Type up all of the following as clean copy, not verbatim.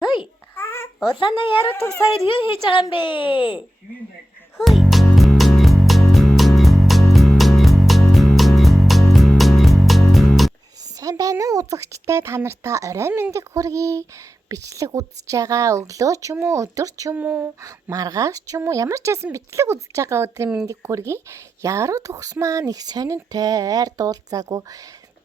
Хөөе. Улаана яруу төгс хоёр юу хийж байгаа юм бэ? Хөөе. Сайн байна уу үзэгчтэй, та нартай орой мэндийг хүргэе. Бичлэг үзэж байгаа өглөө ч юм уу, өдөр ч юм уу, маргааш ч юм уу, ямар ч байсан бичлэг үзэж байгаа өдрийн мэндийг хүргэе. Яруу төгс маань их сонинтой айр дуулцаагүй.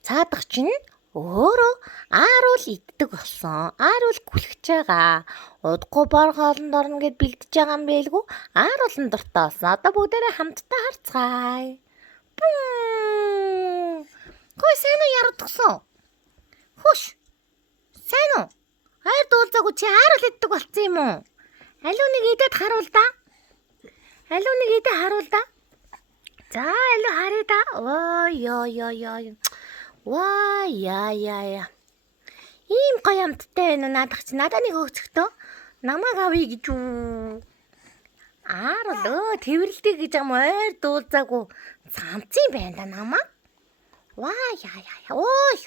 Цаадах чинь өөрөө ааруул иддэг болсон. Ааруул гүлхэж байгаа. Удахгүй бор хоолнд орно гэд бэлдэж байгаа юм байлгүй. Ааруулан дуртай болсон. Одоо бүгдээрээ хамтдаа харцгаая. Хөөе, сайн уу яруу төгсөн? Хөш. Сайн уу? Айр дуулцаагүй чи ааруул иддэг болсон юм уу? Алуу нэг идээд харуул да. Алуу нэг идээд харуул да. За, алуу харъя да. Ой. Ваа яа. Ийм гоё амттай байна уу наадах чи надад нэг өгцөхдөө намайг авъя гэж үү. Ааруул тэрвэрлдэг гэж юм ойр дуулзаагүй цамцын байна да намайг. Ваа яа. Ой.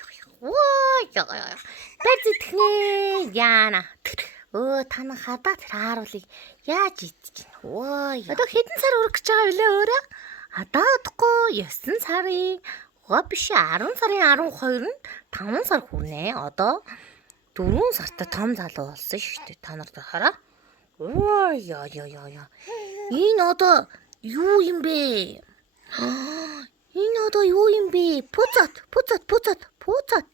Бэр зэтгэнэ яана. Тана хадаа тэр ааруулыг яаж идэж чинь. Ой. Одоо хэдэн сар өрөх гэж байгаа вэ өөрөө? Одоо удахгүй 9 сарын биш 10 сарын 12 нь 5 сар хүрнэ. Одоо 4 сартай том залуу болсон шүү дээ. Та нар хараа. Ой яа. Энэ одоо юу юм бэ? Энэ одоо юу юм бэ? Пуцат.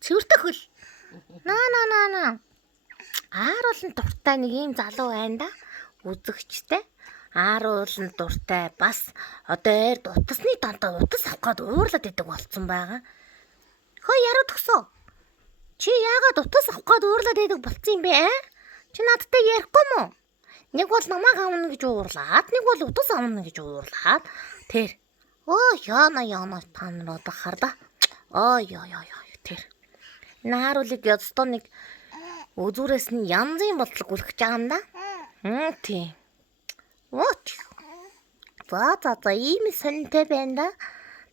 Цэвэртэй хөл. Наа. Ааруулан дуртай нэг ийм залуу байна да. Үзэгчтэй. Ааруулан дуртай бас одоо айр утасны донтоо утас авах гээд уурлаад идэг болцсон байгаа. Хөөе яруу төгсөө. Чи яагаад утас авах гээд уурлаад идэг болцсон юм бэ? Чи надтай ярихгүй мó? Нэг бол намайг авна гэж уурлаад, нэг бол утас авна гэж уурлаад. Тэр. Яана та нар одоо харлаа. Тэр. Нааруулыг ёстой нэг өзүүрээс нь янзын бодлого үлгэж байгаа юм да. Тийм. За ийм сонинтой байна да.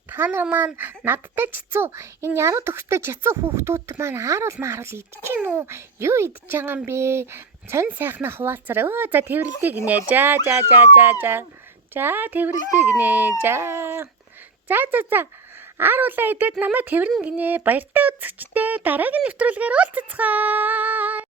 Та нар маань надтай чицүү энэ яруу төгстэй чицүү хүүхдүүд маань ааруул идэж гин үү? Юу идэж байгаа юм бэ? Сонь сайхна хуваалцараа. За тэрвэрлэдэг гинэ. За. За тэрвэрлэдэг гинэ. За. Ааруулаа идээд намайг тэрвэрнэ гинэ. Баяртай үзэгчтэй дараагийн нэвтрүүлгээр уулзцгаая.